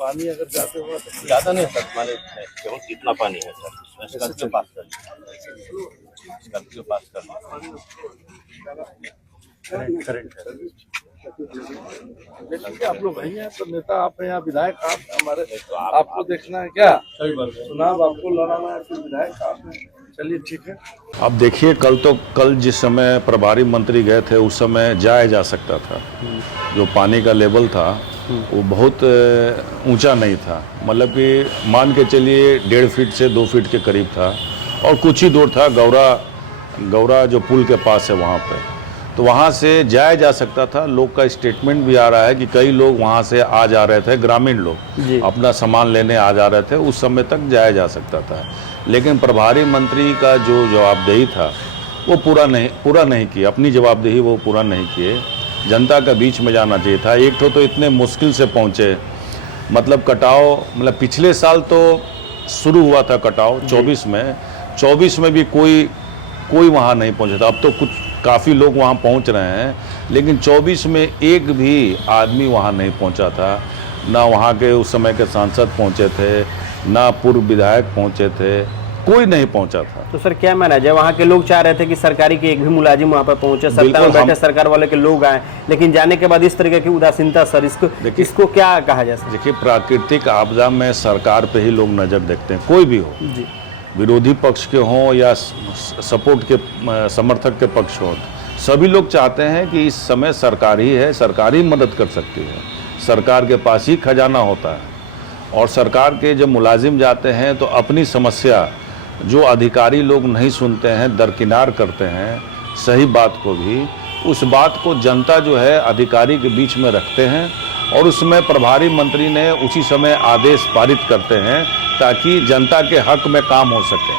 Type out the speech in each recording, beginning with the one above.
पानी अगर जाते हुआ तो ज़्यादा नहीं सर, हमारे केवल कितना पानी है सर, स्कर्ट के पास कर स्कर्ट के पास कर करंट देखिए आप लोग भाई हैं तो नेता आप हैं, यहाँ विधायक आप हैं हमारे, आपको देखना है क्या? चुनाव आपको लड़ाना है तो विधायक आप हैं। चलिए ठीक है। अब देखिए कल जिस समय प्रभारी मंत्री गए थे उस समय जाया जा सकता था। जो पानी का लेवल था वो बहुत ऊंचा नहीं था, मतलब कि मान के चलिए 1.5 फीट से 2 फीट के करीब था और कुछ ही दूर था गौरा जो पुल के पास है वहाँ पे, तो वहाँ से जाया जा सकता था। लोग का स्टेटमेंट भी आ रहा है कि कई लोग वहाँ से आ जा रहे थे, ग्रामीण लोग अपना सामान लेने आ जा रहे थे, उस समय तक जाया जा सकता था। लेकिन प्रभारी मंत्री का जो जवाबदेही था वो पूरा नहीं किया, अपनी जवाबदेही वो पूरा नहीं किए। जनता का बीच में जाना चाहिए था। एक तो इतने मुश्किल से पहुँचे, मतलब कटाव, मतलब पिछले साल तो शुरू हुआ था कटाव 24 में भी कोई वहाँ नहीं पहुँचा था। अब तो कुछ काफ़ी लोग वहाँ पहुँच रहे हैं, लेकिन 24 में एक भी आदमी वहाँ नहीं पहुँचा था। ना वहाँ के उस समय के सांसद पहुँचे थे, ना पूर्व विधायक पहुँचे थे, कोई नहीं पहुँचा था। तो सर क्या माना जाए, वहाँ के लोग चाह रहे थे कि सरकारी के एक भी मुलाजिम वहाँ पर पहुँचे, सत्ता में बैठे सरकार वाले के लोग आए, लेकिन जाने के बाद इस तरीके की उदासीनता सर, इसको क्या कहा जा सकता? देखिए, प्राकृतिक आपदा में सरकार पे ही लोग नज़र देखते हैं, कोई भी हो जी, विरोधी पक्ष के हों या सपोर्ट के समर्थक के पक्ष हों, सभी लोग चाहते हैं कि इस समय सरकार ही है, सरकार ही मदद कर सकती है, सरकार के पास ही खजाना होता है। और सरकार के जब मुलाजिम जाते हैं तो अपनी समस्या जो अधिकारी लोग नहीं सुनते हैं, दरकिनार करते हैं सही बात को भी, उस बात को जनता जो है अधिकारी के बीच में रखते हैं और उसमें प्रभारी मंत्री ने उसी समय आदेश पारित करते हैं ताकि जनता के हक में काम हो सके।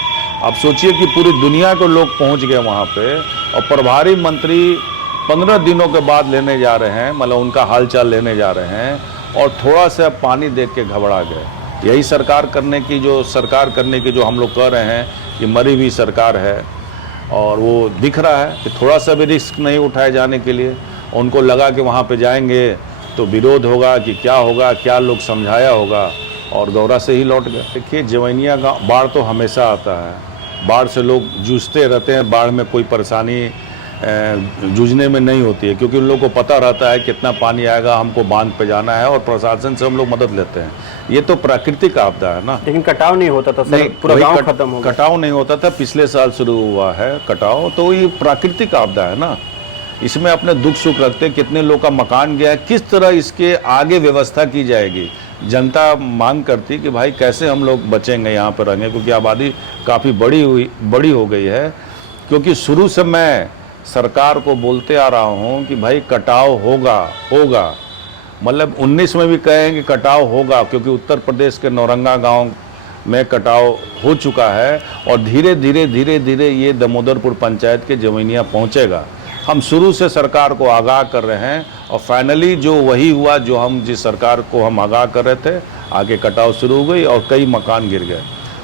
अब सोचिए कि पूरी दुनिया के लोग पहुंच गए वहां पे और प्रभारी मंत्री 15 दिनों के बाद लेने जा रहे हैं, मतलब उनका हालचाल लेने जा रहे हैं और थोड़ा सा पानी देख के घबरा गए। यही सरकार करने की जो हम लोग कह रहे हैं कि मरी हुई सरकार है, और वो दिख रहा है कि थोड़ा सा भी रिस्क नहीं उठाए जाने के लिए। उनको लगा कि वहाँ पे जाएंगे तो विरोध होगा कि क्या होगा, क्या लोग समझाया होगा, और गौरा से ही लौट गए। देखिए, जवैनिया का बाढ़ तो हमेशा आता है, बाढ़ से लोग जूझते रहते हैं, बाढ़ में कोई परेशानी जूझने में नहीं होती है, क्योंकि उन लोगों को पता रहता है कितना पानी आएगा, हमको बांध पे जाना है, और प्रशासन से हम लोग मदद लेते हैं। ये तो प्राकृतिक आपदा है ना। लेकिन कटाव नहीं होता था सर, पूरा गांव खत्म हो गया। कटाव नहीं होता था, पिछले साल शुरू हुआ है कटाव, तो ये प्राकृतिक आपदा है ना। इसमें अपने दुख सुख रखते, कितने लोग का मकान गया है, किस तरह इसके आगे व्यवस्था की जाएगी। जनता मांग करती कि भाई कैसे हम लोग बचेंगे, यहाँ पर रहेंगे, क्योंकि आबादी काफ़ी बड़ी हो गई है। क्योंकि शुरू से मैं सरकार को बोलते आ रहा हूँ कि भाई कटाव होगा, मतलब 19 में भी कहें कि कटाव होगा, क्योंकि उत्तर प्रदेश के नौरंगा गांव में कटाव हो चुका है और धीरे धीरे ये दामोदरपुर पंचायत के जवैनिया पहुँचेगा। हम शुरू से सरकार को आगाह कर रहे हैं और फाइनली जो वही हुआ जो हम जिस सरकार को हम आगाह कर रहे थे, आगे कटाव शुरू हो गई और कई मकान गिर गए।